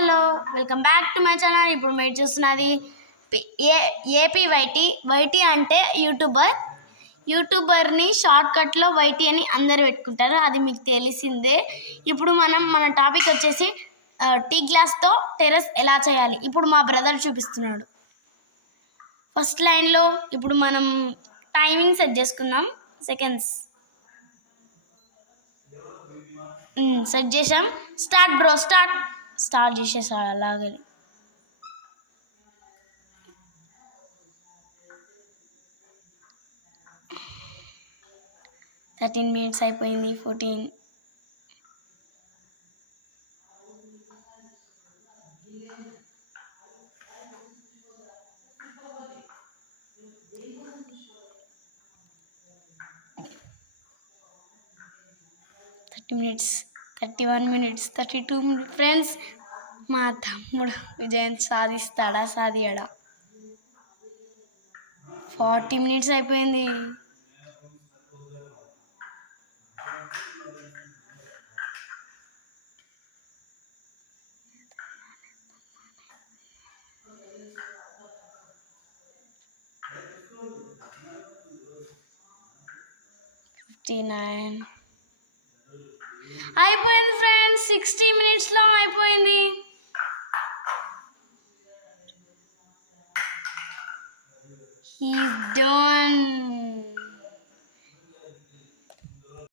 Hello welcome back to my channel. ఇప్పుడు మీరు చూస్తున్నది ఏపీ వైటీ అంటే యూట్యూబర్ని షార్ట్కట్లో వైటీ అని అందరు పెట్టుకుంటారు, అది మీకు తెలిసిందే. ఇప్పుడు మన టాపిక్ వచ్చేసి టీ గ్లాస్తో టెర్రస్ ఎలా చేయాలి. ఇప్పుడు మా బ్రదర్ చూపిస్తున్నాడు. ఫస్ట్ లైన్లో ఇప్పుడు మనం టైమింగ్ సెట్ చేసుకుందాం. సెకండ్స్ సెట్ చేసాం. స్టార్ట్ బ్రో, స్టార్ట్ చేసేసాడు అలాగే. $13 అయిపోయింది. 14 30 minutes, 31 minutes, 32 minutes. ఫ్రెండ్స్, మా తమ్ముడు విజయం సాధిస్తాడా సాధియడా? 40 minutes అయిపోయింది. అయిపోయింది ఫ్రెండ్స్, 60 minutesలో అయిపోయింది.